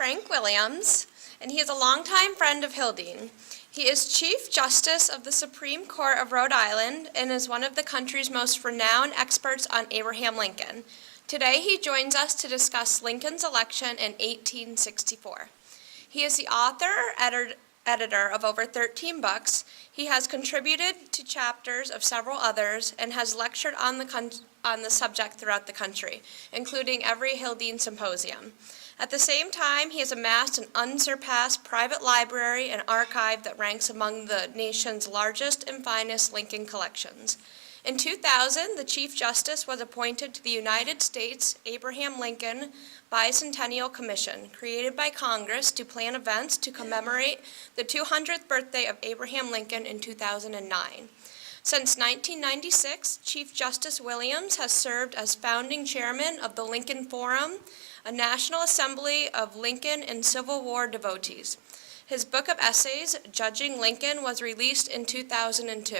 Frank Williams, and he is a longtime friend of Hildene. He is Chief Justice of the Supreme Court of Rhode Island and is one of the country's most renowned experts on Abraham Lincoln. Today he joins us to discuss Lincoln's election in 1864. He is the author, editor of over 13 books. He has contributed to chapters of several others and has lectured on the subject throughout the country, including every Hildene Symposium. At the same time, he has amassed an unsurpassed private library and archive that ranks among the nation's largest and finest Lincoln collections. In 2000, the Chief Justice was appointed to the United States Abraham Lincoln Bicentennial Commission, created by Congress to plan events to commemorate the 200th birthday of Abraham Lincoln in 2009. Since 1996, Chief Justice Williams has served as founding chairman of the Lincoln Forum, a national assembly of Lincoln and Civil War devotees. His book of essays, Judging Lincoln, was released in 2002.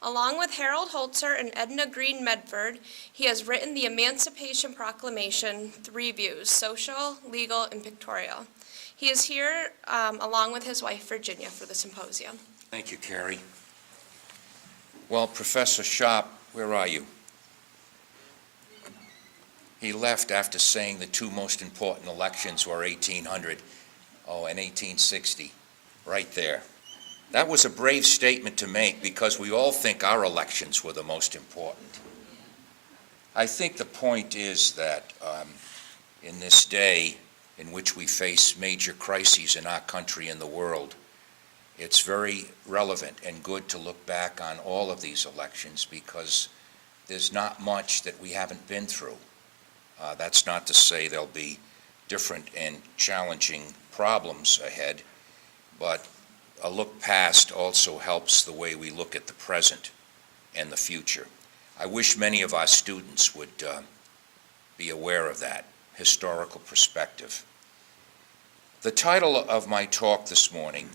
Along with Harold Holzer and Edna Green Medford, he has written the Emancipation Proclamation, 3 views, social, legal, and pictorial. He is here along with his wife, Virginia, for the symposium. Thank you, Carrie. Well, Professor Sharp, where are you? He left after saying the two most important elections were 1800 and 1860, right there. That was a brave statement to make because we all think our elections were the most important. I think the point is that in this day in which we face major crises in our country and the world, it's very relevant and good to look back on all of these elections because there's not much that we haven't been through. That's not to say there'll be different and challenging problems ahead, but a look past also helps the way we look at the present and the future. I wish many of our students would be aware of that historical perspective. The title of my talk this morning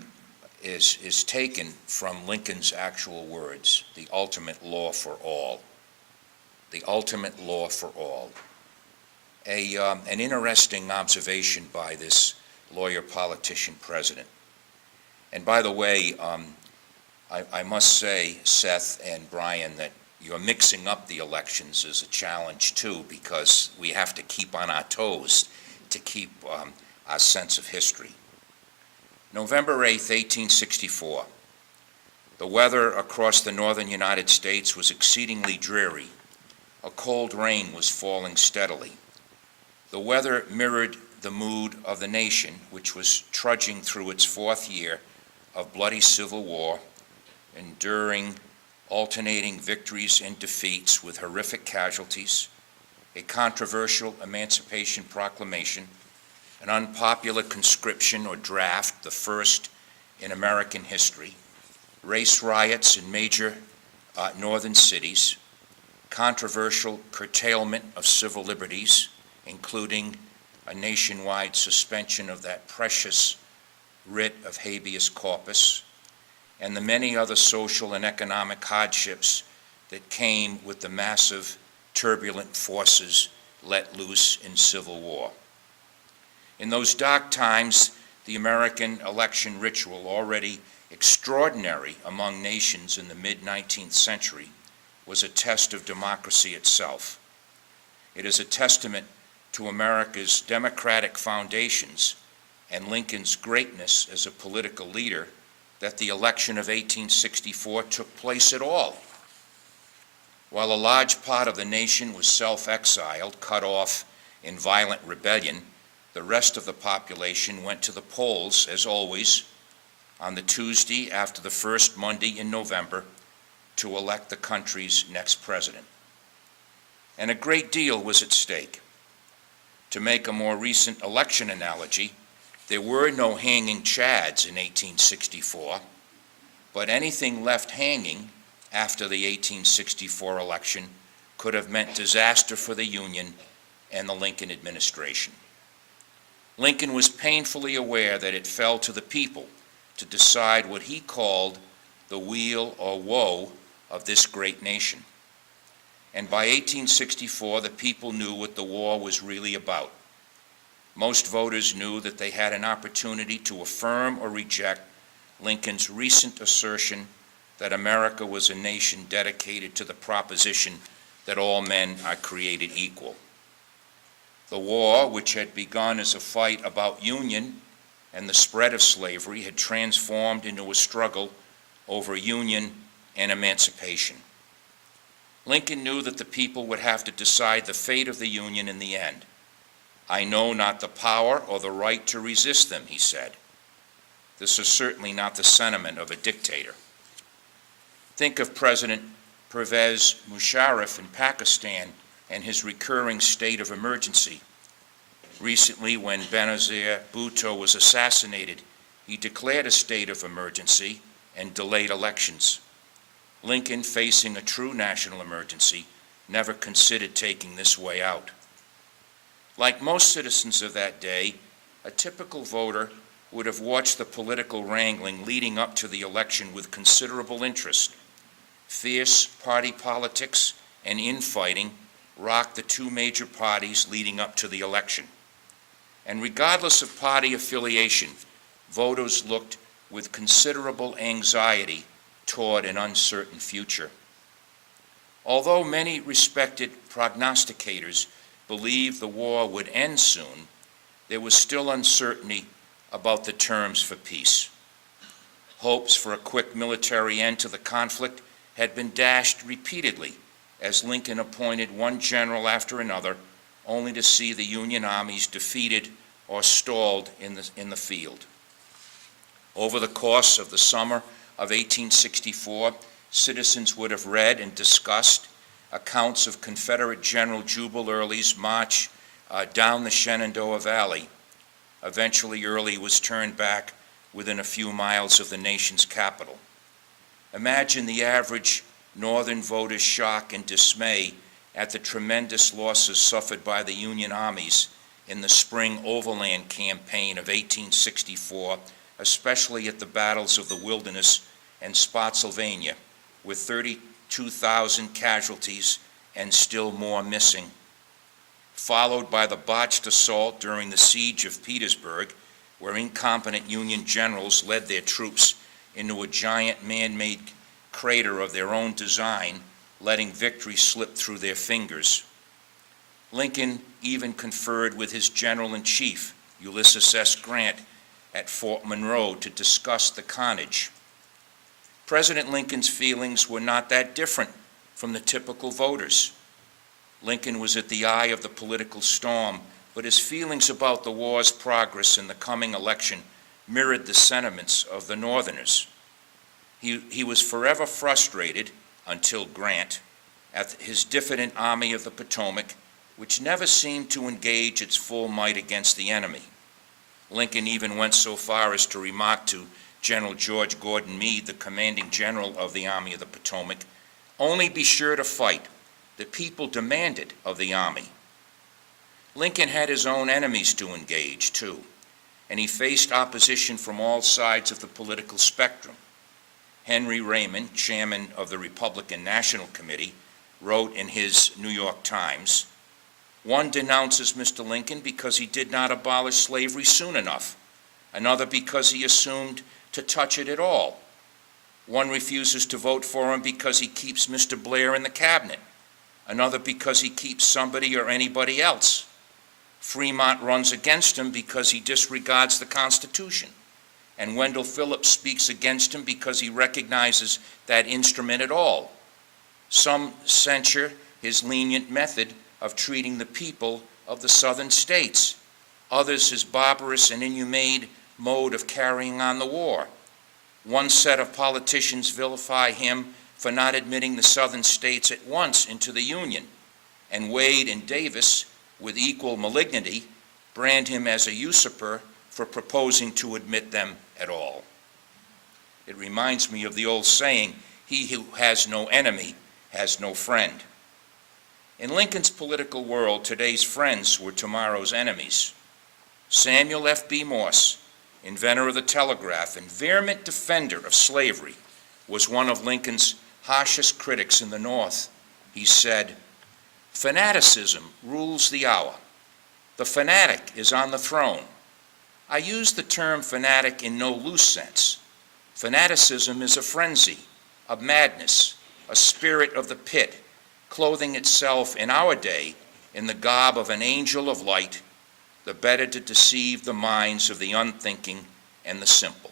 is taken from Lincoln's actual words, the ultimate law for all. The ultimate law for all. An interesting observation by this lawyer-politician president. And by the way, I must say, Seth and Brian, that you're mixing up the elections is a challenge too, because we have to keep on our toes to keep our sense of history. November 8th, 1864. The weather across the northern United States was exceedingly dreary. A cold rain was falling steadily. The weather mirrored the mood of the nation, which was trudging through its 4th year of bloody civil war, enduring alternating victories and defeats with horrific casualties, a controversial Emancipation Proclamation, an unpopular conscription or draft, the first in American history, race riots in major northern cities, controversial curtailment of civil liberties, including a nationwide suspension of that precious writ of habeas corpus, and the many other social and economic hardships that came with the massive, turbulent forces let loose in Civil War. In those dark times, the American election ritual, already extraordinary among nations in the mid-19th century, was a test of democracy itself. It is a testament to America's democratic foundations and Lincoln's greatness as a political leader that the election of 1864 took place at all. While a large part of the nation was self-exiled, cut off in violent rebellion, the rest of the population went to the polls, as always, on the Tuesday after the first Monday in November to elect the country's next president. And a great deal was at stake. To make a more recent election analogy, there were no hanging chads in 1864, but anything left hanging after the 1864 election could have meant disaster for the Union and the Lincoln administration. Lincoln was painfully aware that it fell to the people to decide what he called the weal or woe of this great nation. And by 1864, the people knew what the war was really about. Most voters knew that they had an opportunity to affirm or reject Lincoln's recent assertion that America was a nation dedicated to the proposition that all men are created equal. The war, which had begun as a fight about union and the spread of slavery, had transformed into a struggle over union and emancipation. Lincoln knew that the people would have to decide the fate of the Union in the end. "I know not the power or the right to resist them," he said. This is certainly not the sentiment of a dictator. Think of President Pervez Musharraf in Pakistan and his recurring state of emergency. Recently, when Benazir Bhutto was assassinated, he declared a state of emergency and delayed elections. Lincoln, facing a true national emergency, never considered taking this way out. Like most citizens of that day, a typical voter would have watched the political wrangling leading up to the election with considerable interest. Fierce party politics and infighting rocked the two major parties leading up to the election. And regardless of party affiliation, voters looked with considerable anxiety toward an uncertain future. Although many respected prognosticators believed the war would end soon, there was still uncertainty about the terms for peace. Hopes for a quick military end to the conflict had been dashed repeatedly as Lincoln appointed one general after another, only to see the Union armies defeated or stalled in the field. Over the course of the summer of 1864, citizens would have read and discussed accounts of Confederate General Jubal Early's march down the Shenandoah Valley. Eventually, Early was turned back within a few miles of the nation's capital. Imagine the average Northern voter's shock and dismay at the tremendous losses suffered by the Union armies in the spring overland campaign of 1864, especially at the battles of the Wilderness and Spotsylvania, with 32,000 casualties and still more missing. Followed by the botched assault during the siege of Petersburg, where incompetent Union generals led their troops into a giant man-made crater of their own design, letting victory slip through their fingers. Lincoln even conferred with his general-in-chief, Ulysses S. Grant, at Fort Monroe to discuss the carnage. President Lincoln's feelings were not that different from the typical voters. Lincoln was at the eye of the political storm, but his feelings about the war's progress in the coming election mirrored the sentiments of the Northerners. He was forever frustrated, until Grant, at his diffident Army of the Potomac, which never seemed to engage its full might against the enemy. Lincoln even went so far as to remark to General George Gordon Meade, the commanding general of the Army of the Potomac, "Only be sure to fight. The people demand it of the Army." Lincoln had his own enemies to engage, too, and he faced opposition from all sides of the political spectrum. Henry Raymond, chairman of the Republican National Committee, wrote in his New York Times, "One denounces Mr. Lincoln because he did not abolish slavery soon enough, another because he assumed to touch it at all. One refuses to vote for him because he keeps Mr. Blair in the cabinet, another because he keeps somebody or anybody else. Fremont runs against him because he disregards the Constitution, and Wendell Phillips speaks against him because he recognizes that instrument at all. Some censure his lenient method of treating the people of the southern states, others his barbarous and inhumane mode of carrying on the war. One set of politicians vilify him for not admitting the southern states at once into the Union, and Wade and Davis, with equal malignity, brand him as a usurper for proposing to admit them at all." It reminds me of the old saying, "He who has no enemy has no friend." In Lincoln's political world, today's friends were tomorrow's enemies. Samuel F.B. Morse, inventor of the telegraph and vehement defender of slavery, was one of Lincoln's harshest critics in the North. He said, "Fanaticism rules the hour. The fanatic is on the throne. I use the term fanatic in no loose sense. Fanaticism is a frenzy, a madness, a spirit of the pit, clothing itself in our day in the garb of an angel of light, the better to deceive the minds of the unthinking and the simple.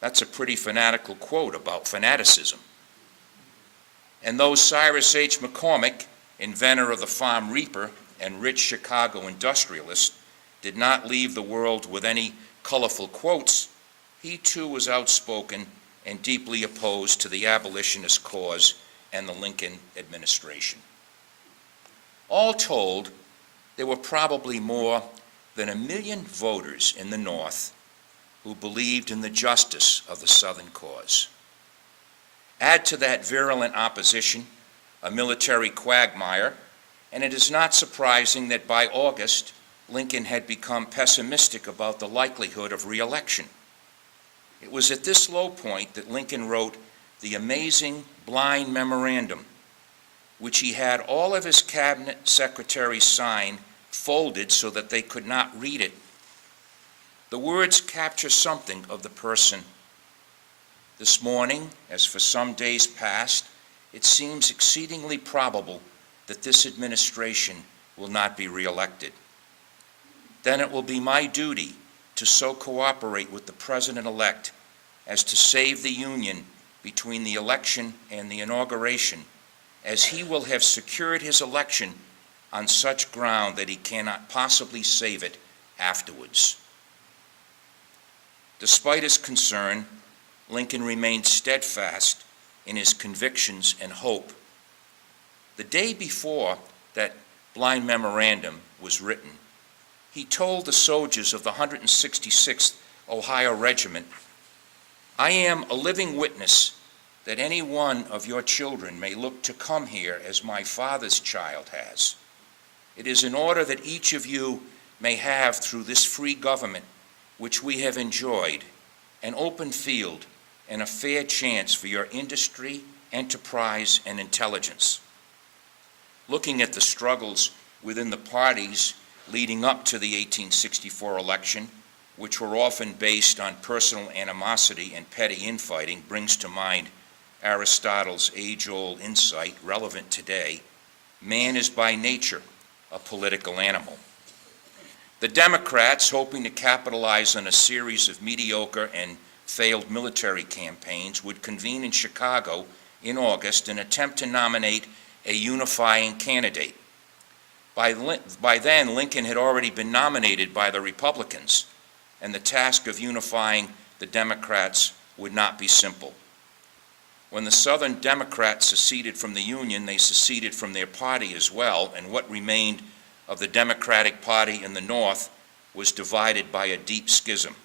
That's a pretty fanatical quote about fanaticism. And though Cyrus H. McCormick, inventor of the farm reaper and rich Chicago industrialist, did not leave the world with any colorful quotes, he too was outspoken and deeply opposed to the abolitionist cause and the Lincoln administration. All told, there were probably more than 1 million voters in the North who believed in the justice of the Southern cause. Add to that virulent opposition a military quagmire, and it is not surprising that by August, Lincoln had become pessimistic about the likelihood of re-election. It was at this low point that Lincoln wrote the amazing blind memorandum, which he had all of his cabinet secretaries sign folded so that they could not read it. The words capture something of the person. This morning, as for some days past, it seems exceedingly probable that this administration will not be re-elected. Then it will be my duty to so cooperate with the President-elect as to save the Union between the election and the inauguration, as he will have secured his election on such ground that he cannot possibly save it afterwards. Despite his concern, Lincoln remained steadfast in his convictions and hope. The day before that blind memorandum was written, he told the soldiers of the 166th Ohio Regiment, "I am a living witness that any one of your children may look to come here as my father's child has. It is in order that each of you may have, through this free government which we have enjoyed, an open field and a fair chance for your industry, enterprise, and intelligence." Looking at the struggles within the parties leading up to the 1864 election, which were often based on personal animosity and petty infighting, brings to mind Aristotle's age-old insight relevant today: man is by nature a political animal. The Democrats, hoping to capitalize on a series of mediocre and failed military campaigns, would convene in Chicago in August and attempt to nominate a unifying candidate. By then, Lincoln had already been nominated by the Republicans, and the task of unifying the Democrats would not be simple. When the Southern Democrats seceded from the Union, they seceded from their party as well, and what remained of the Democratic Party in the North was divided by a deep schism.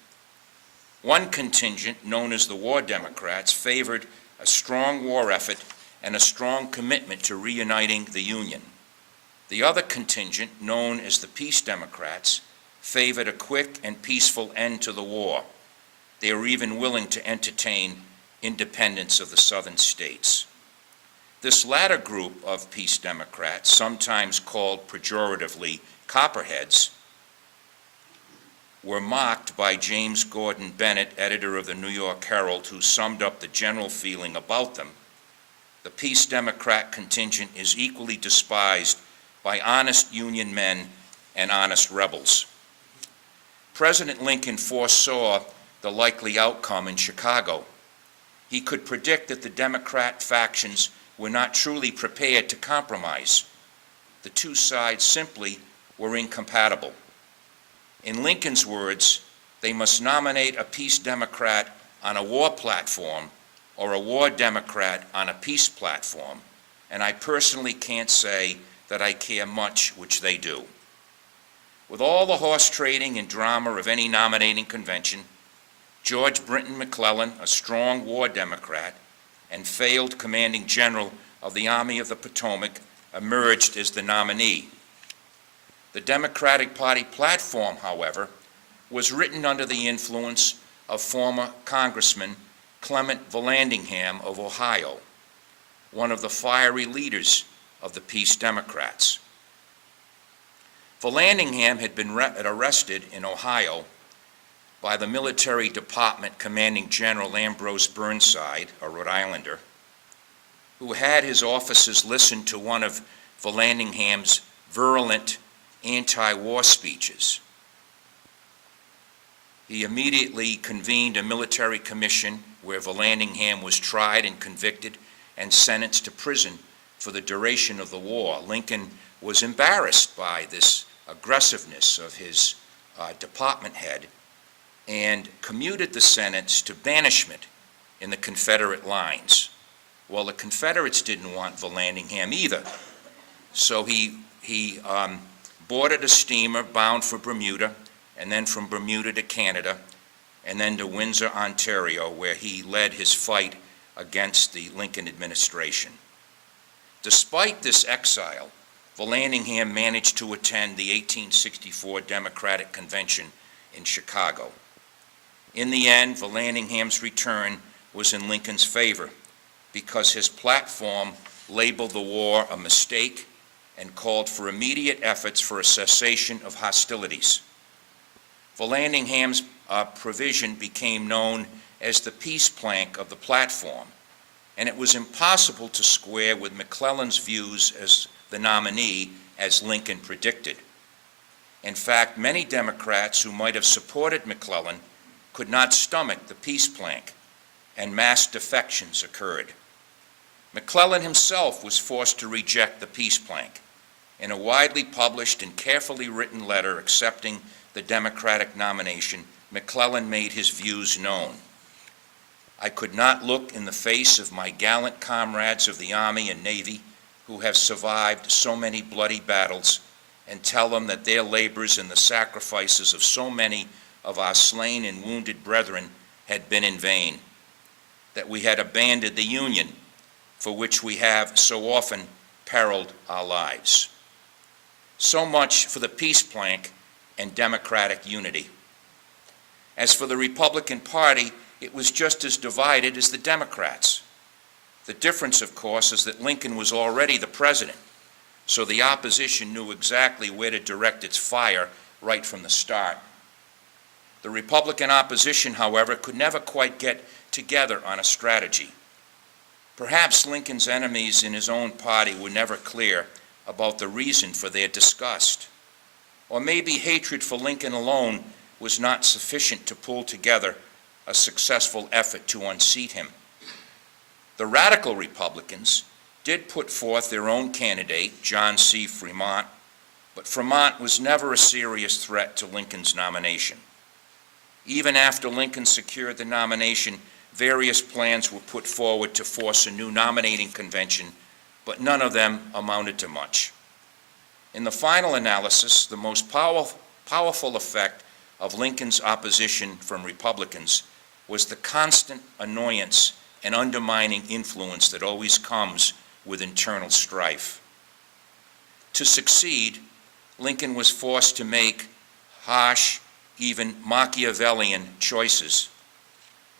One contingent, known as the War Democrats, favored a strong war effort and a strong commitment to reuniting the Union. The other contingent, known as the Peace Democrats, favored a quick and peaceful end to the war. They were even willing to entertain independence of the southern states. This latter group of Peace Democrats, sometimes called pejoratively Copperheads, were mocked by James Gordon Bennett, editor of the New York Herald, who summed up the general feeling about them. The Peace Democrat contingent is equally despised by honest Union men and honest rebels. President Lincoln foresaw the likely outcome in Chicago. He could predict that the Democrat factions were not truly prepared to compromise. The two sides simply were incompatible. In Lincoln's words, they must nominate a peace Democrat on a war platform or a war Democrat on a peace platform, and I personally can't say that I care much which they do. With all the horse trading and drama of any nominating convention, George Brinton McClellan, a strong war Democrat and failed commanding general of the Army of the Potomac, emerged as the nominee. The Democratic Party platform, however, was written under the influence of former Congressman Clement Vallandigham of Ohio, one of the fiery leaders of the Peace Democrats. Vallandigham had been arrested in Ohio by the military department commanding General Ambrose Burnside, a Rhode Islander, who had his officers listen to one of Vallandigham's virulent anti-war speeches. He immediately convened a military commission where Vallandigham was tried and convicted and sentenced to prison for the duration of the war. Lincoln was embarrassed by this aggressiveness of his department head and commuted the sentence to banishment in the Confederate lines. Well, the Confederates didn't want Vallandigham either, so he boarded a steamer bound for Bermuda, and then from Bermuda to Canada, and then to Windsor, Ontario, where he led his fight against the Lincoln administration. Despite this exile, Vallandigham managed to attend the 1864 Democratic Convention in Chicago. In the end, Vallandigham's return was in Lincoln's favor because his platform labeled the war a mistake and called for immediate efforts for a cessation of hostilities. Vallandigham's provision became known as the peace plank of the platform, and it was impossible to square with Mcclellan's views as the nominee, as Lincoln predicted. In fact, many Democrats who might have supported McClellan could not stomach the peace plank, and mass defections occurred. McClellan himself was forced to reject the peace plank. In a widely published and carefully written letter accepting the Democratic nomination, McClellan made his views known. I could not look in the face of my gallant comrades of the Army and Navy who have survived so many bloody battles and tell them that their labors and the sacrifices of so many of our slain and wounded brethren had been in vain, that we had abandoned the Union for which we have so often periled our lives. So much for the peace plank and democratic unity. As for the Republican Party, it was just as divided as the Democrats. The difference, of course, is that Lincoln was already the president, so the opposition knew exactly where to direct its fire right from the start. The Republican opposition, however, could never quite get together on a strategy. Perhaps Lincoln's enemies in his own party were never clear about the reason for their disgust. Or maybe hatred for Lincoln alone was not sufficient to pull together a successful effort to unseat him. The radical Republicans did put forth their own candidate, John C. Fremont, but Fremont was never a serious threat to Lincoln's nomination. Even after Lincoln secured the nomination, various plans were put forward to force a new nominating convention, but none of them amounted to much. In the final analysis, the most powerful effect of Lincoln's opposition from Republicans was the constant annoyance and undermining influence that always comes with internal strife. To succeed, Lincoln was forced to make harsh, even Machiavellian choices.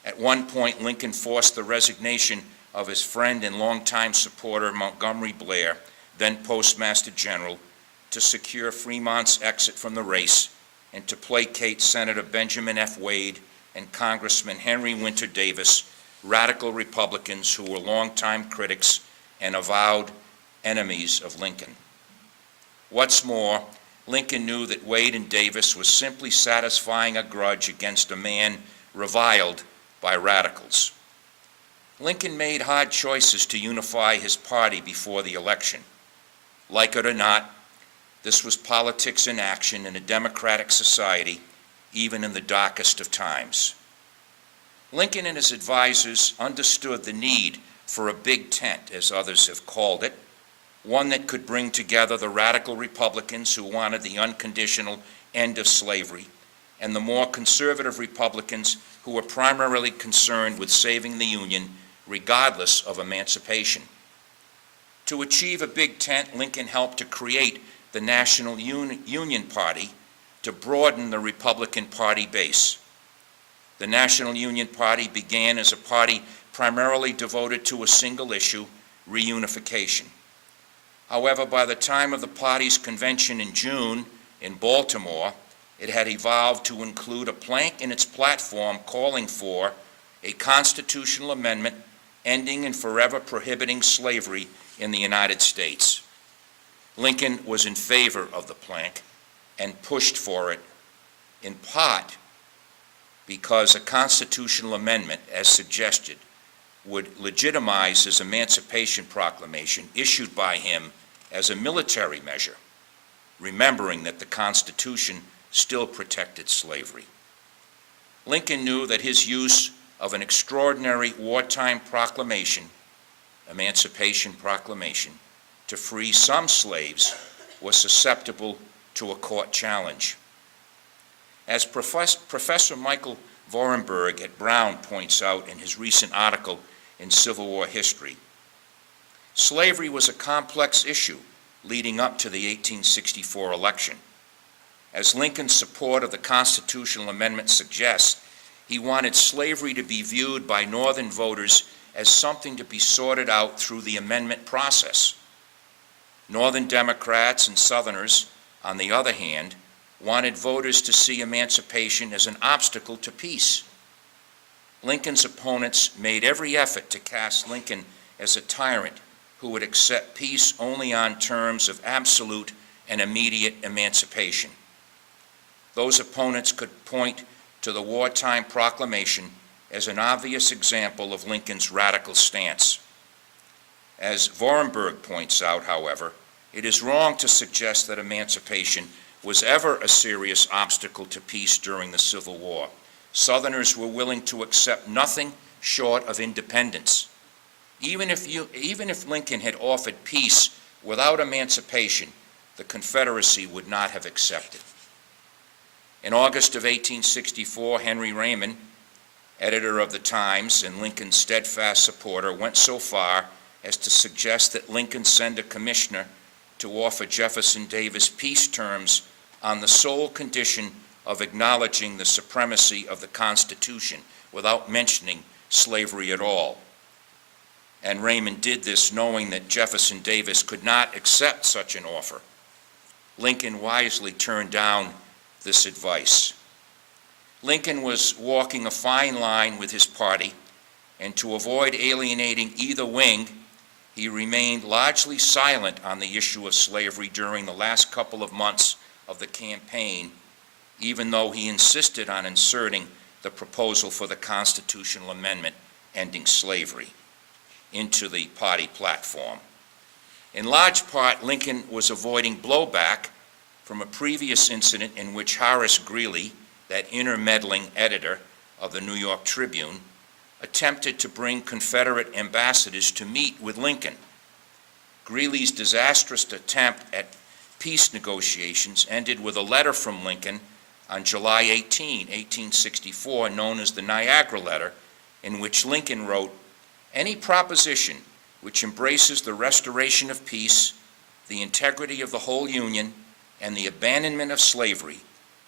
At one point, Lincoln forced the resignation of his friend and longtime supporter, Montgomery Blair, then Postmaster General, to secure Fremont's exit from the race and to placate Senator Benjamin F. Wade and Congressman Henry Winter Davis, radical Republicans who were longtime critics and avowed enemies of Lincoln. What's more, Lincoln knew that Wade and Davis was simply satisfying a grudge against a man reviled by radicals. Lincoln made hard choices to unify his party before the election. Like it or not, this was politics in action in a democratic society, even in the darkest of times. Lincoln and his advisors understood the need for a big tent, as others have called it, one that could bring together the radical Republicans who wanted the unconditional end of slavery and the more conservative Republicans who were primarily concerned with saving the Union regardless of emancipation. To achieve a big tent, Lincoln helped to create the National Union Party to broaden the Republican Party base. The National Union Party began as a party primarily devoted to a single issue, reunification. However, by the time of the party's convention in June in Baltimore, it had evolved to include a plank in its platform calling for a constitutional amendment ending and forever prohibiting slavery in the United States. Lincoln was in favor of the plank and pushed for it, in part because a constitutional amendment, as suggested, would legitimize his Emancipation Proclamation issued by him as a military measure, remembering that the Constitution still protected slavery. Lincoln knew that his use of an extraordinary wartime proclamation, Emancipation Proclamation, to free some slaves was susceptible to a court challenge. As Professor Michael Vorenberg at Brown points out in his recent article in Civil War History, slavery was a complex issue leading up to the 1864 election. As Lincoln's support of the constitutional amendment suggests, he wanted slavery to be viewed by Northern voters as something to be sorted out through the amendment process. Northern Democrats and Southerners, on the other hand, wanted voters to see emancipation as an obstacle to peace. Lincoln's opponents made every effort to cast Lincoln as a tyrant who would accept peace only on terms of absolute and immediate emancipation. Those opponents could point to the wartime proclamation as an obvious example of Lincoln's radical stance. As Vorenberg points out, however, it is wrong to suggest that emancipation was ever a serious obstacle to peace during the Civil War. Southerners were willing to accept nothing short of independence. Even if Lincoln had offered peace without emancipation, the Confederacy would not have accepted. In August of 1864, Henry Raymond, editor of the Times and Lincoln's steadfast supporter, went so far as to suggest that Lincoln send a commissioner to offer Jefferson Davis peace terms on the sole condition of acknowledging the supremacy of the Constitution without mentioning slavery at all. And Raymond did this knowing that Jefferson Davis could not accept such an offer. Lincoln wisely turned down this advice. Lincoln was walking a fine line with his party, and to avoid alienating either wing, he remained largely silent on the issue of slavery during the last couple of months of the campaign, even though he insisted on inserting the proposal for the constitutional amendment ending slavery into the party platform. In large part, Lincoln was avoiding blowback from a previous incident in which Horace Greeley, that intermeddling editor of the New York Tribune, attempted to bring Confederate ambassadors to meet with Lincoln. Greeley's disastrous attempt at peace negotiations ended with a letter from Lincoln on July 18, 1864, known as the Niagara Letter, in which Lincoln wrote, "Any proposition which embraces the restoration of peace, the integrity of the whole Union, and the abandonment of slavery,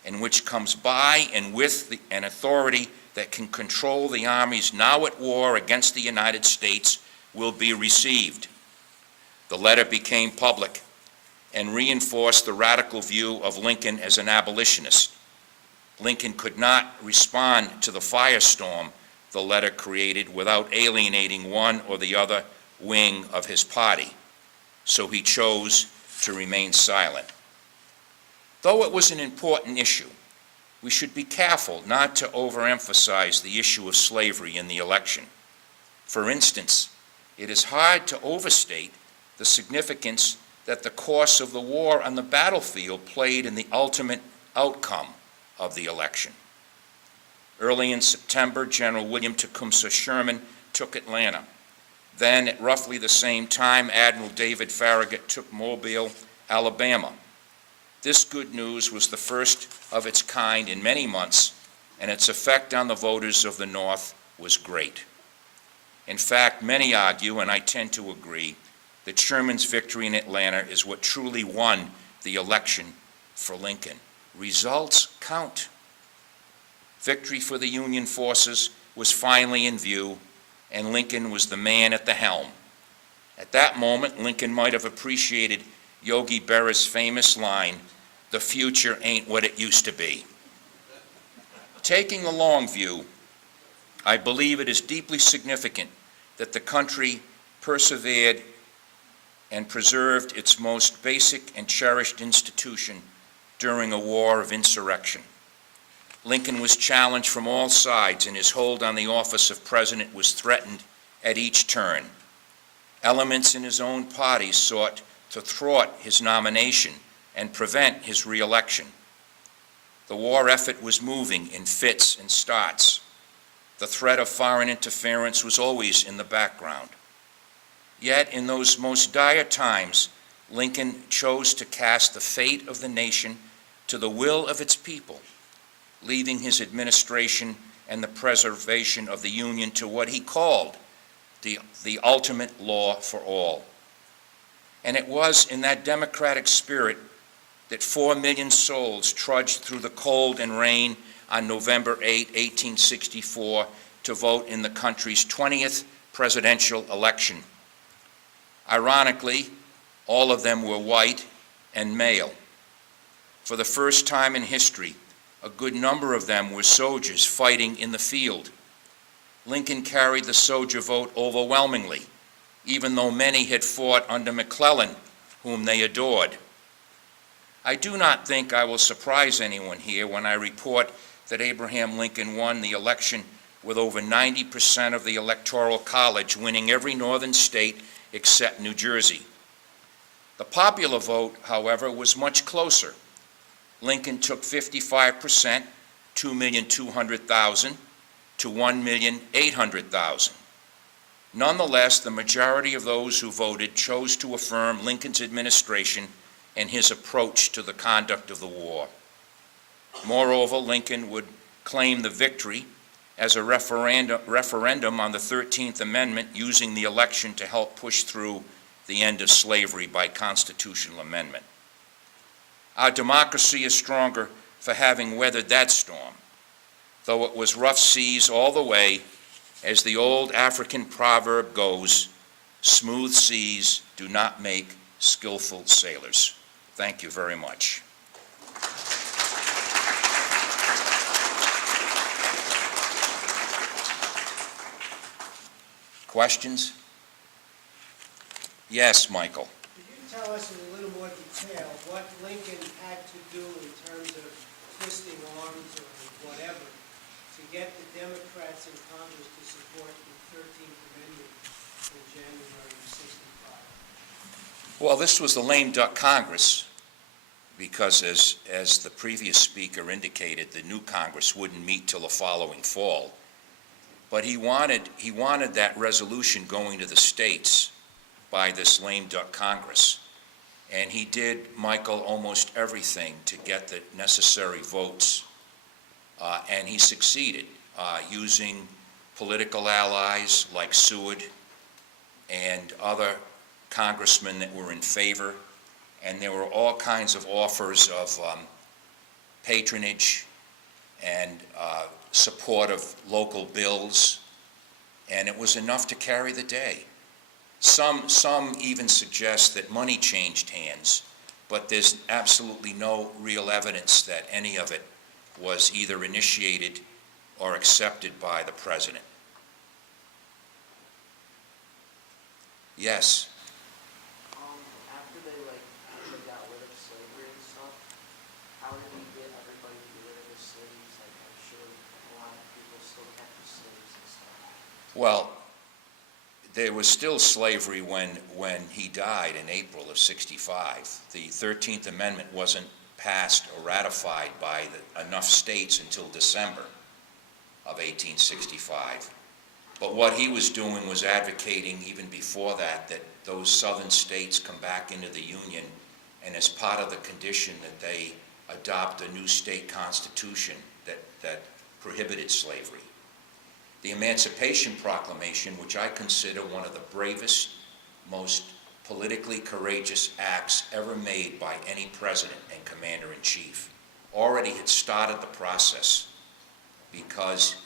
and which comes by and with an authority that can control the armies now at war against the United States will be received." The letter became public and reinforced the radical view of Lincoln as an abolitionist. Lincoln could not respond to the firestorm the letter created without alienating one or the other wing of his party, so he chose to remain silent. Though it was an important issue, we should be careful not to overemphasize the issue of slavery in the election. For instance, it is hard to overstate the significance that the course of the war on the battlefield played in the ultimate outcome of the election. Early in September, General William Tecumseh Sherman took Atlanta. Then, at roughly the same time, Admiral David Farragut took Mobile, Alabama. This good news was the first of its kind in many months, and its effect on the voters of the North was great. In fact, many argue, and I tend to agree, that Sherman's victory in Atlanta is what truly won the election for Lincoln. Results count. Victory for the Union forces was finally in view, and Lincoln was the man at the helm. At that moment, Lincoln might have appreciated Yogi Berra's famous line, the future ain't what it used to be. Taking the long view, I believe it is deeply significant that the country persevered and preserved its most basic and cherished institution during a war of insurrection. Lincoln was challenged from all sides, and his hold on the office of president was threatened at each turn. Elements in his own party sought to thwart his nomination and prevent his re-election. The war effort was moving in fits and starts. The threat of foreign interference was always in the background. Yet, in those most dire times, Lincoln chose to cast the fate of the nation to the will of its people, leaving his administration and the preservation of the Union to what he called the ultimate law for all. And it was in that democratic spirit that 4 million souls trudged through the cold and rain on November 8, 1864, to vote in the country's 20th presidential election. Ironically, all of them were white and male. For the first time in history, a good number of them were soldiers fighting in the field. Lincoln carried the soldier vote overwhelmingly, even though many had fought under Mcclellan, whom they adored. I do not think I will surprise anyone here when I report that Abraham Lincoln won the election with over 90% of the Electoral College, winning every northern state except New Jersey. The popular vote, however, was much closer. Lincoln took 55%, 2,200,000, to 1,800,000. Nonetheless, the majority of those who voted chose to affirm Lincoln's administration and his approach to the conduct of the war. Moreover, Lincoln would claim the victory as a referendum on the 13th Amendment, using the election to help push through the end of slavery by constitutional amendment. Our democracy is stronger for having weathered that storm, though it was rough seas all the way. As the old African proverb goes, smooth seas do not make skillful sailors. Thank you very much. Questions? Yes, Michael. Could you tell us in a little more detail what Lincoln had to do in terms of twisting arms or whatever to get the Democrats in Congress to support the 13th Amendment in January of '65? Well, this was the lame duck Congress, because as the previous speaker indicated, the new Congress wouldn't meet till the following fall. But he wanted that resolution going to the states by this lame duck Congress. And he did, Michael, almost everything to get the necessary votes. And he succeeded, using political allies like Seward and other congressmen that were in favor. And there were all kinds of offers of patronage and support of local bills, and it was enough to carry the day. Some even suggest that money changed hands, but there's absolutely no real evidence that any of it was either initiated or accepted by the president. Yes? After they got rid of slavery and stuff, how did he get everybody to get rid of the slaves? Like, I'm sure a lot of people still kept the slaves and stuff. Well, there was still slavery when he died in April of '65. The 13th Amendment wasn't passed or ratified by enough states until December of 1865. But what he was doing was advocating, even before that those southern states come back into the Union, and as part of the condition that they adopt a new state constitution that prohibited slavery. The Emancipation Proclamation, which I consider one of the bravest, most politically courageous acts ever made by any president and commander-in-chief, already had started the process, because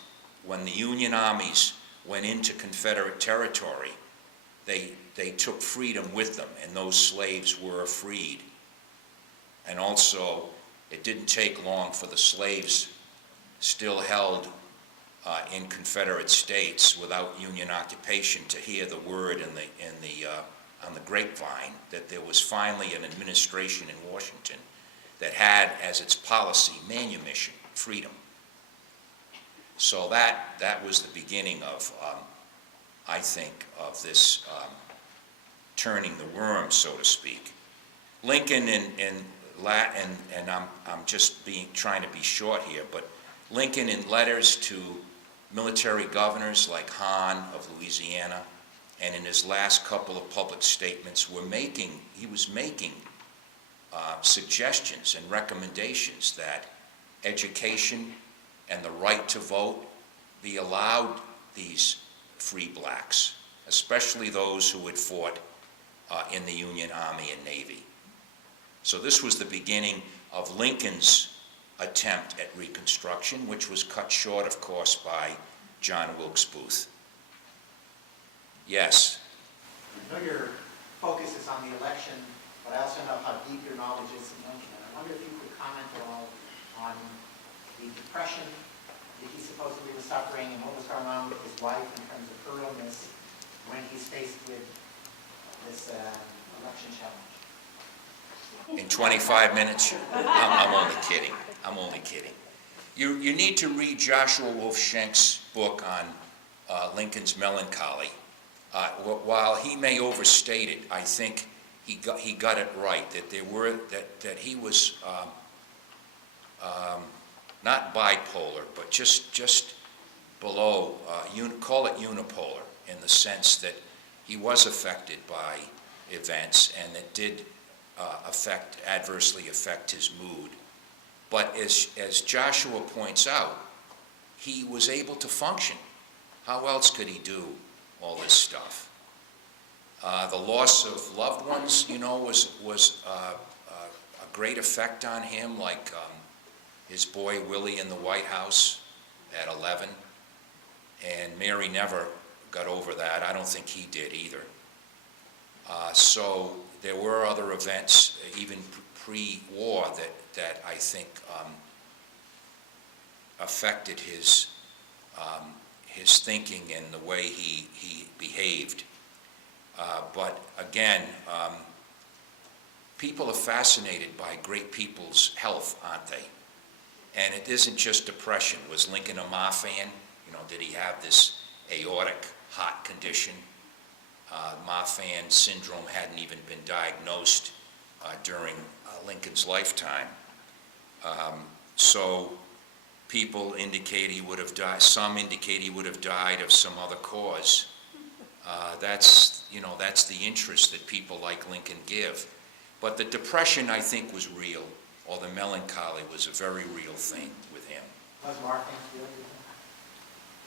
when the Union armies went into Confederate territory, they took freedom with them, and those slaves were freed. And also, It didn't take long for the slaves still held in Confederate states without Union occupation to hear the word on the grapevine that there was finally an administration in Washington that had as its policy, manumission, freedom. So that was the beginning of, I think, of this turning the worm, so to speak. Lincoln and I'm just trying to be short here, but Lincoln in letters to military governors like Hahn of Louisiana, and in his last couple of public statements, he was making suggestions and recommendations that education and the right to vote be allowed these free blacks, especially those who had fought in the Union Army and Navy. So this was the beginning of Lincoln's attempt at Reconstruction, which was cut short, of course, by John Wilkes Booth. Yes? I know your focus is on the election, but I also know how deep your knowledge is in Lincoln. And I wonder if you could comment at all on the depression that he supposedly was suffering and what was going on with his wife in terms of her illness when he's faced with this election challenge. In 25 minutes? I'm only kidding. I'm only kidding. You need to read Joshua Wolfschank's book on Lincoln's melancholy. While he may overstate it, I think he got it right, that he was not bipolar, but just below, call it unipolar, in the sense that he was affected by events and that did adversely affect his mood. But as Joshua points out, he was able to function. How else could he do all this stuff? The loss of loved ones, was a great effect on him, like his boy Willie in the White House at 11. And Mary never got over that. I don't think he did either. So there were other events, even pre-war, that I think affected his thinking and the way he behaved. But again, people are fascinated by great people's health, aren't they? And it isn't just depression. Was Lincoln a Ma fan? Did he have this aortic heart condition? Marfan syndrome hadn't even been diagnosed during Lincoln's lifetime. So people indicate he would have died. Some indicate he would have died of some other cause. That's the interest that people like Lincoln give. But the depression, I think, was real, or the melancholy was a very real thing with him. Was Marfan still?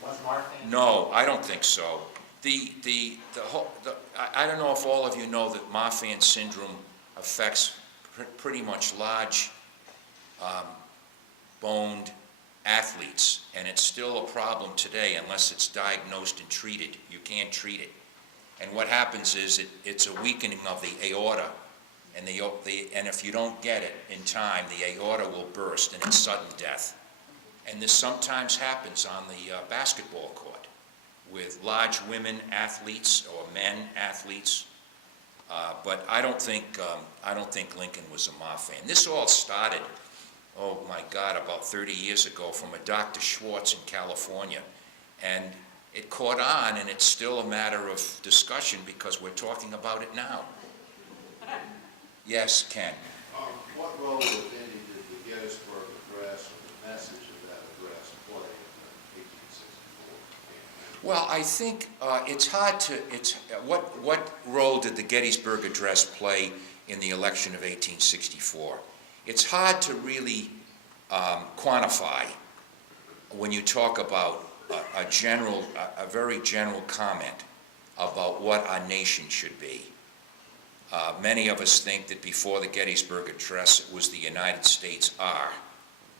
Was Marfan? No, I don't think so. I don't know if all of you know that Marfan syndrome affects pretty much large boned athletes, and it's still a problem today unless it's diagnosed and treated. You can't treat it. And what happens is it's a weakening of the aorta, and if you don't get it in time, the aorta will burst and it's sudden death. And this sometimes happens on the basketball court with large women athletes or men athletes. But I don't think Lincoln was a Ma fan. This all started, oh my God, about 30 years ago from a Dr. Schwartz in California. And it caught on, and it's still a matter of discussion because we're talking about it now. Yes, Ken. What role, if any, did the Gettysburg Address or the message of that address play in the 1864 campaign? Well, I think it's hard to, what role did the Gettysburg Address play in the election of 1864? It's hard to really quantify when you talk about a very general comment about what our nation should be. Many of us think that before the Gettysburg Address it was the United States are,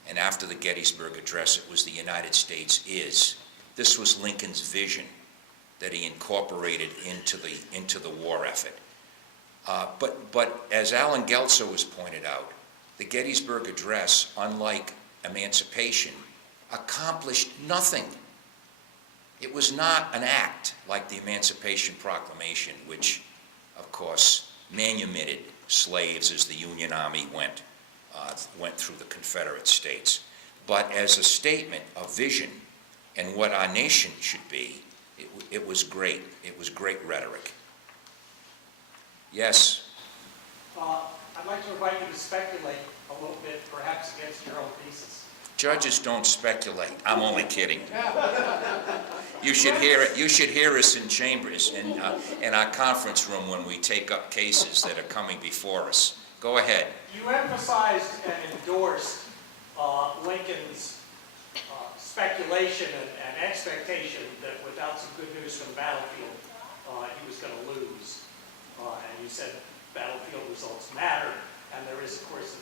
and after the Gettysburg Address it was the United States is. This was Lincoln's vision that he incorporated into the war effort. But as Alan Gelso has pointed out, the Gettysburg Address, unlike Emancipation, accomplished nothing. It was not an act like the Emancipation Proclamation, which, of course, manumitted slaves as the Union Army went through the Confederate States. But as a statement of vision and what our nation should be, it was great. It was great rhetoric. Yes? I'd like to invite you to speculate a little bit, perhaps against your own thesis. Judges don't speculate. I'm only kidding. You should hear it. You should hear us in chambers, in our conference room when we take up cases that are coming before us. Go ahead. You emphasized and endorsed Lincoln's speculation and expectation that without some good news from the battlefield, he was going to lose. And you said battlefield results matter, and there is, of course,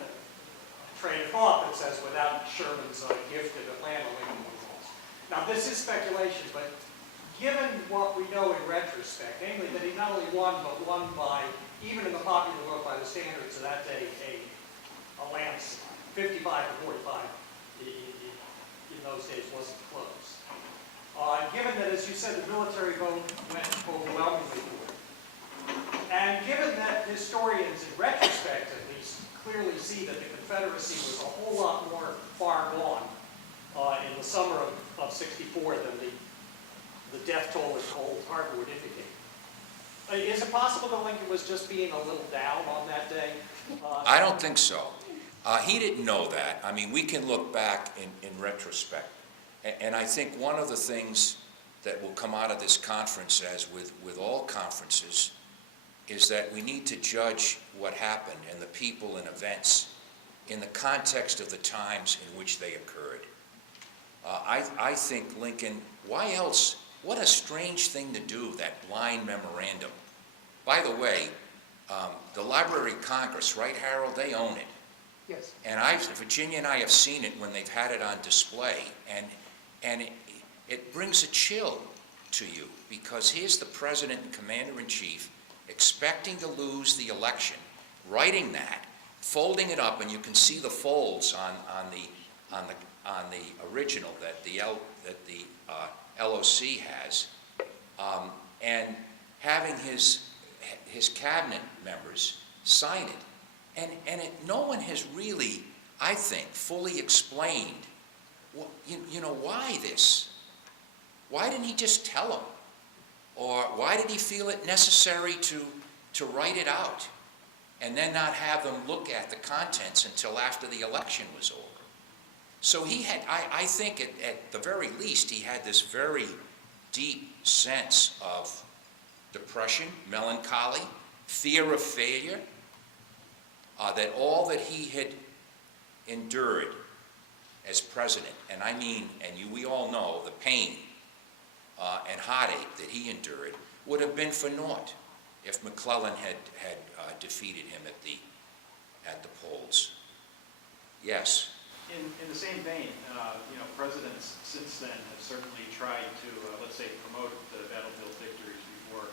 a train of thought that says without Sherman's gift of Atlanta, Lincoln would have lost. Now, this is speculation, but given what we know in retrospect, namely that he not only won, but won by, even in the popular vote by the standards of that day, a landslide, 55 to 45 in those days wasn't close. Given that, as you said, the military vote went overwhelmingly for it, and given that historians, in retrospect at least, clearly see that the Confederacy was a whole lot more far gone in the summer of 64 than the death toll at Cold Harbor would indicate. Is it possible that Lincoln was just being a little down on that day? I don't think so. He didn't know that. I mean, we can look back in retrospect. And I think one of the things that will come out of this conference, as with all conferences, is that we need to judge what happened and the people and events in the context of the times in which they occurred. I think Lincoln, why else? What a strange thing to do, that blind memorandum. By the way, the Library of Congress, right, Harold, they own it. Yes. And Virginia and I have seen it when they've had it on display, and it brings a chill to you, because here's the President and Commander-in-Chief expecting to lose the election, writing that, folding it up, and you can see the folds on the original that the LOC has, and having his cabinet members sign it. And no one has really, I think, fully explained, why this? Why didn't he just tell them? Or why did he feel it necessary to write it out and then not have them look at the contents until after the election was over? So he had, I think at the very least, he had this very deep sense of depression, melancholy, fear of failure, that all that he had endured as president, and I mean, we all know the pain and heartache that he endured, would have been for naught if Mcclellan had defeated him at the polls. Yes. In the same vein, presidents since then have certainly tried to, let's say, promote the battlefield victories before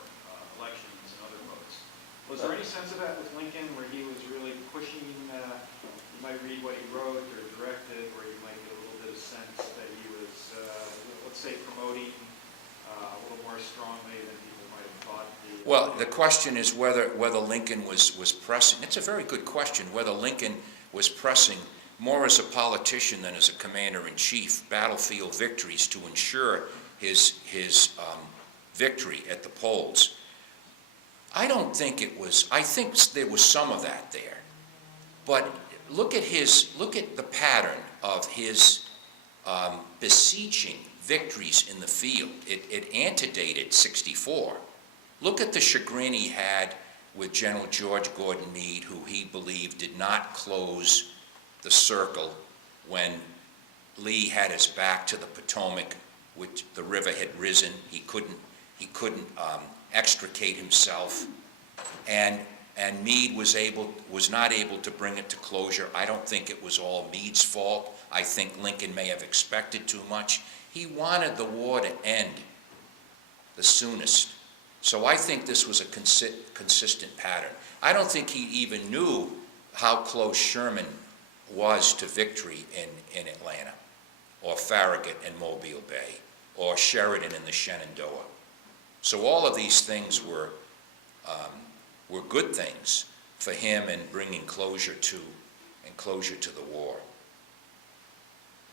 elections and other votes. Was there any sense of that with Lincoln, where he was really pushing, you might read what he wrote or directed, where you might get a little bit of sense that he was, let's say, promoting a little more strongly than people might have thought? Well, the question is whether Lincoln was pressing. It's a very good question, whether Lincoln was pressing more as a politician than as a commander-in-chief battlefield victories to ensure his victory at the polls. I don't think it was. I think there was some of that there, but look at the pattern of his beseeching victories in the field. It antedated 64. Look at the chagrin he had with General George Gordon Meade, who he believed did not close the circle when Lee had his back to the Potomac, which the river had risen. He couldn't extricate himself, and Meade was not able to bring it to closure. I don't think it was all Meade's fault. I think Lincoln may have expected too much. He wanted the war to end the soonest. So I think this was a consistent pattern. I don't think he even knew how close Sherman was to victory in Atlanta, or Farragut in Mobile Bay, or Sheridan in the Shenandoah. So all of these things were good things for him in bringing closure to the war.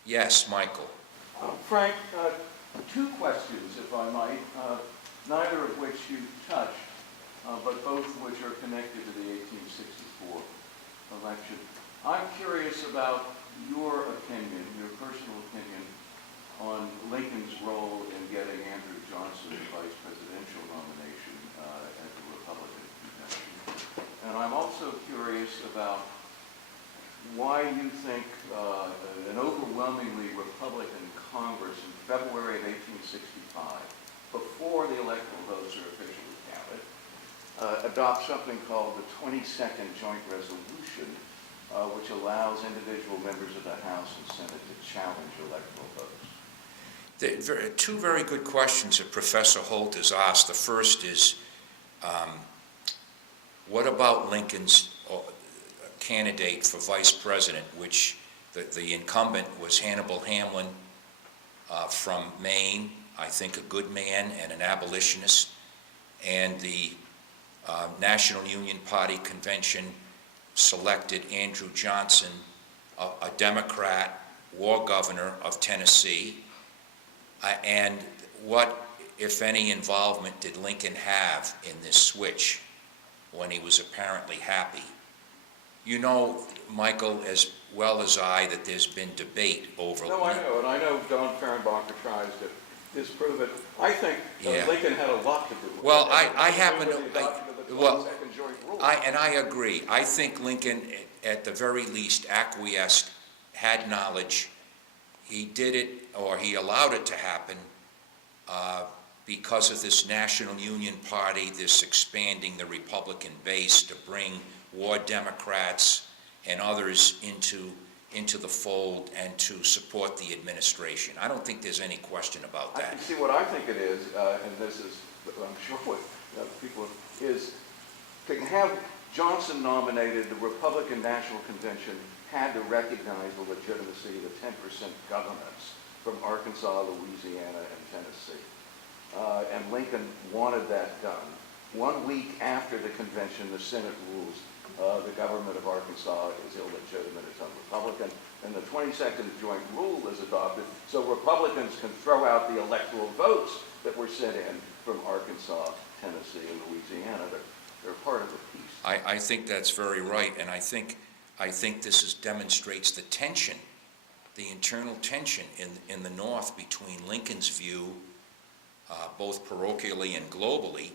Yes, Michael. Frank, two questions, if I might, neither of which you touched, but both of which are connected to the 1864 election. I'm curious about your opinion, your personal opinion, on Lincoln's role in getting Andrew Johnson the vice presidential nomination at the Republican convention. And I'm also curious about why you think an overwhelmingly Republican Congress in February of 1865, before the electoral votes are officially counted, adopts something called the 22nd Joint Resolution, which allows individual members of the House and Senate to challenge electoral votes. Two very good questions that Professor Holt has asked. The first is, what about Lincoln's candidate for vice president, which the incumbent was Hannibal Hamlin from Maine, I think a good man and an abolitionist, and the National Union Party convention selected Andrew Johnson, a Democrat, war governor of Tennessee, and what, if any, involvement did Lincoln have in this switch when he was apparently happy? You know, Michael, as well as I, that there's been debate over... No, I know, and I know Don Fehrenbacher tries to disprove it. I think Lincoln had a lot to do with it. Well, I happen to... Well, I agree. I think Lincoln, at the very least, acquiesced, had knowledge. He did it, or he allowed it to happen, because of this National Union Party, this expanding the Republican base to bring war Democrats and others into the fold and to support the administration. I don't think there's any question about that. See, what I think it is, and this is, I'm sure what people, is to have Johnson nominated, the Republican National Convention had to recognize the legitimacy of the 10% governments from Arkansas, Louisiana, and Tennessee. And Lincoln wanted that done. 1 week after the convention, the Senate rules the government of Arkansas is illegitimate, it's un-Republican, and the 22nd Joint Rule is adopted, so Republicans can throw out the electoral votes that were sent in from Arkansas, Tennessee, and Louisiana. They're part of the peace. I think that's very right, and I think this demonstrates the tension, the internal tension in the North between Lincoln's view, both parochially and globally,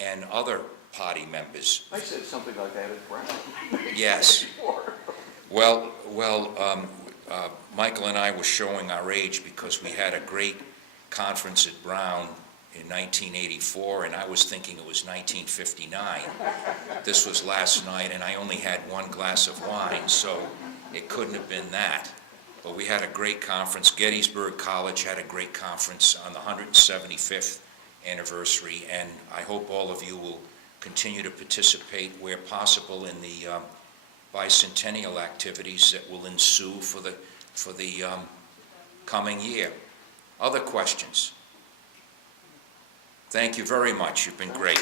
and other party members. I said something like that at Brown. Yes. Well, Michael and I were showing our age because we had a great conference at Brown in 1984, and I was thinking it was 1959. This was last night, and I only had one glass of wine, so it couldn't have been that. But we had a great conference. Gettysburg College had a great conference on the 175th anniversary, and I hope all of you will continue to participate where possible in the bicentennial activities that will ensue for the coming year. Other questions? Thank you very much. You've been great.